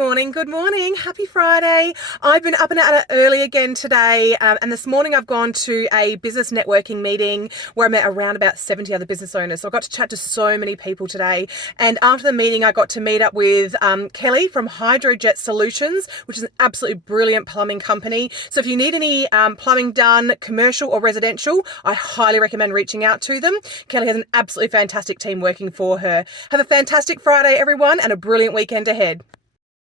morning. Good morning. Happy Friday. I've been up and at it early again today. And this morning I've gone to a business networking meeting where I met around about 70 other business owners. So I got to chat to so many people today. And after the meeting, I got to meet up with Kelly from Hydrojet Solutions, which is an absolutely brilliant plumbing company. So if you need any plumbing done, commercial or residential, I highly recommend reaching out to them. Kelly has an absolutely fantastic team working for her. Have a fantastic Friday, everyone, and a brilliant weekend ahead.